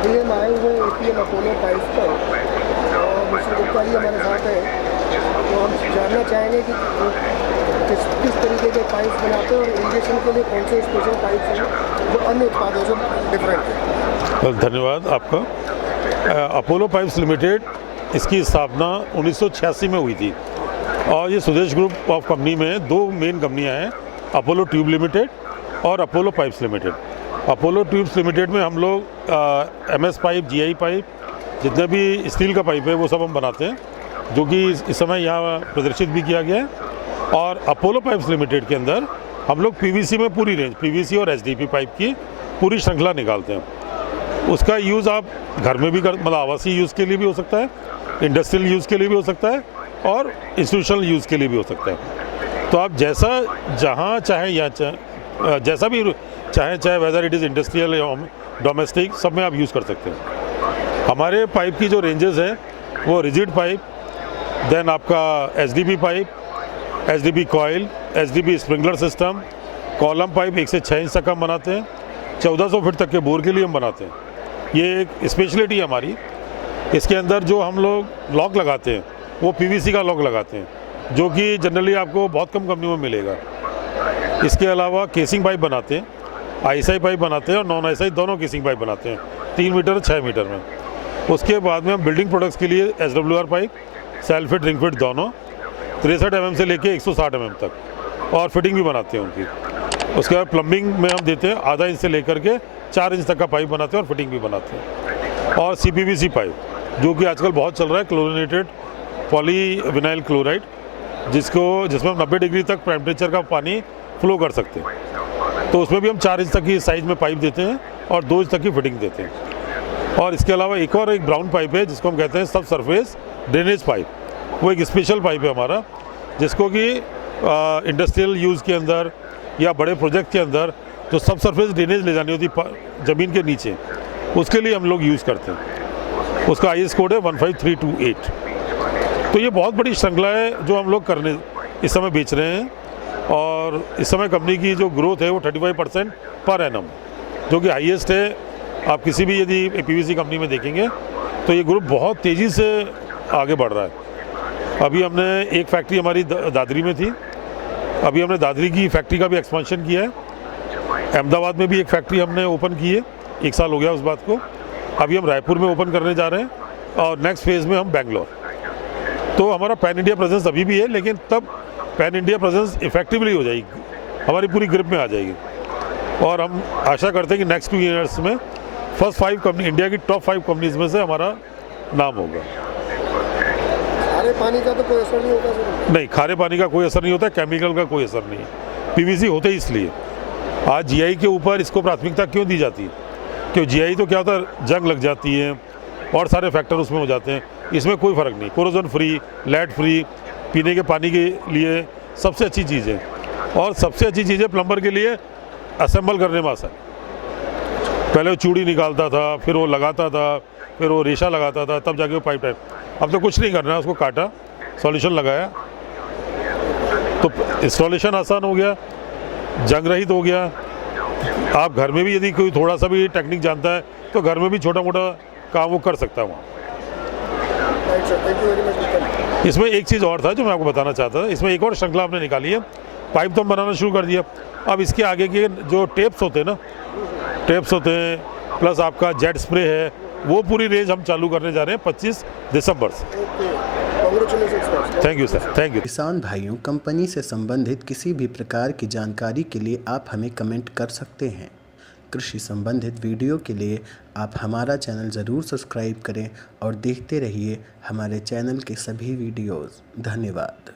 अभी हम आए हुए एपीएम अपोलो पाइप्स पर और मिस्टर गुप्ता जी हमारे साथ हैं। तो हम जानना चाहेंगे कि किस तरीके के पाइप्स बनाते हैं और इरिगेशन के लिए कौन से स्पेशल पाइप्स हैं जो अन्य उत्पादों से डिफरेंट है। धन्यवाद आपका। अपोलो पाइप्स लिमिटेड, इसकी स्थापना 1986 में हुई थी और ये स्वदेश ग्रुप ऑफ कंपनी में दो मेन कंपनियां हैं, अपोलो ट्यूब लिमिटेड और Apollo pipes limited. Apollo tubes limited में हम लोग एमएस पाइप, जीआई पाइप, जितने भी स्टील का पाइप है वो सब हम बनाते हैं, जो कि इस समय यहाँ प्रदर्शित भी किया गया है। और अपोलो पाइप्स लिमिटेड के अंदर हम लोग पीवीसी में पूरी रेंज, पीवीसी और एसडीपी पाइप की पूरी श्रृंखला निकालते हैं। उसका यूज़ आप घर में भी मतलब आवासीय यूज़ के लिए भी हो सकता है, इंडस्ट्रियल यूज़ के लिए भी हो सकता है और इंस्टीट्यूशनल यूज़ के लिए भी हो सकता है। तो आप जैसा जहाँ चाहे या जैसा भी चाहे वेदर इट इज़ इंडस्ट्रियल या डोमेस्टिक, सब में आप यूज़ कर सकते हैं। हमारे पाइप की जो रेंजेस हैं वो रिजिड पाइप, देन आपका SDP pipe, SDP coil, SDP sprinkler system, column pipe 1 से 6 इंच तक हम बनाते हैं। 1400 फीट तक के बोर के लिए हम बनाते हैं। ये एक स्पेशलिटी है हमारी। इसके अंदर जो हम लोग लॉक लगाते हैं वो पीवीसी का लॉक लगाते हैं, जो कि जनरली आपको बहुत कम कंपनियों में मिलेगा। इसके अलावा केसिंग पाइप बनाते हैं, आईएसआई पाइप बनाते हैं और नॉन आईएसआई दोनों केसिंग पाइप बनाते हैं 3 मीटर 6 मीटर में। उसके बाद में हम बिल्डिंग प्रोडक्ट्स के लिए SWR pipe, self fit, ring fit दोनों 63 mm से लेके 160 mm तक, और फिटिंग भी बनाते हैं उनकी। उसके बाद प्लम्बिंग में हम देते हैं आधा इंच से लेकर के 4 इंच तक का पाइप बनाते हैं और फिटिंग भी बनाते हैं। और सीपीवीसी पाइप, जो कि आजकल बहुत चल रहा है, क्लोरिनेटेड पॉलीविनाइल क्लोराइड, जिसमें हम 90 डिग्री तक टेम्परेचर का पानी फ्लो कर सकते हैं। तो उसमें भी हम 4 इंच तक की साइज़ में पाइप देते हैं और 2 इंच तक की फिटिंग देते हैं। और इसके अलावा एक ब्राउन पाइप है जिसको हम कहते हैं सब सरफेस ड्रेनेज पाइप। वो एक स्पेशल पाइप है हमारा, जिसको कि इंडस्ट्रियल यूज़ के अंदर या बड़े प्रोजेक्ट के अंदर जो सब सरफेस ड्रेनेज ले जानी होती ज़मीन के नीचे, उसके लिए हम लोग यूज़ करते हैं। उसका IS कोड है 15328। तो ये बहुत बड़ी श्रृंखला है जो हम लोग करने इस समय बेच रहे हैं। और इस समय कंपनी की जो ग्रोथ है वो 35% पर एनम, जो कि हाईएस्ट है। आप किसी भी यदि पीवीसी कंपनी में देखेंगे तो ये ग्रुप बहुत तेज़ी से आगे बढ़ रहा है। अभी हमने एक फैक्ट्री हमारी दादरी में थी, अभी हमने दादरी की फैक्ट्री का भी एक्सपेंशन किया है। अहमदाबाद में भी एक फैक्ट्री हमने ओपन की है, 1 साल हो गया उस बात को। अभी हम रायपुर में ओपन करने जा रहे हैं और नेक्स्ट फेज़ में हम बेंगलोर। तो हमारा पैन इंडिया प्रेजेंस अभी भी है, लेकिन तब पैन इंडिया प्रेजेंस इफेक्टिवली हो जाएगी, हमारी पूरी ग्रिप में आ जाएगी। और हम आशा करते हैं कि नेक्स्ट 2 ईयर्स में फर्स्ट 5 कंपनी, इंडिया की टॉप 5 कंपनीज में से हमारा नाम होगा। खारे पानी का तो कोई असर नहीं होता सर? नहीं, खारे पानी का कोई असर नहीं होता, केमिकल का कोई असर नहीं है। पीवीसी होते ही इसलिए। आज जीआई के ऊपर इसको प्राथमिकता क्यों दी जाती है? क्यों जीआई तो क्या होता है, जंग लग जाती है और सारे फैक्टर उसमें हो जाते हैं। इसमें कोई फ़र्क नहीं, कोरोजन फ्री, लेड फ्री, पीने के पानी के लिए सबसे अच्छी चीज़ है। और सबसे अच्छी चीज़ है प्लम्बर के लिए असेंबल करने में आसान। पहले वो चूड़ी निकालता था, फिर वो लगाता था, फिर वो रेशा लगाता था, तब जाके वो पाइप टाइप। अब तो कुछ नहीं करना है, उसको काटा, सॉल्यूशन लगाया, तो इंस्टॉलेशन आसान हो गया, जंग रहित हो गया। आप घर में भी यदि कोई थोड़ा सा भी टेक्निक जानता है तो घर में भी छोटा मोटा काम वो कर सकता है वहाँ। इसमें एक चीज़ और था जो मैं आपको बताना चाहता था। इसमें एक और श्रृंखला हमने निकाली है। पाइप तो हम बनाना शुरू कर दिया, अब इसके आगे के जो टेप्स होते हैं ना, टेप्स होते हैं, प्लस आपका जेट स्प्रे है, वो पूरी रेंज हम चालू करने जा रहे हैं 25 दिसंबर से। Thank you sir, thank you. किसान भाइयों, कंपनी से संबंधित किसी भी प्रकार की जानकारी के लिए आप हमें कमेंट कर सकते हैं। कृषि संबंधित वीडियो के लिए आप हमारा चैनल ज़रूर सब्सक्राइब करें और देखते रहिए हमारे चैनल के सभी वीडियोज़। धन्यवाद।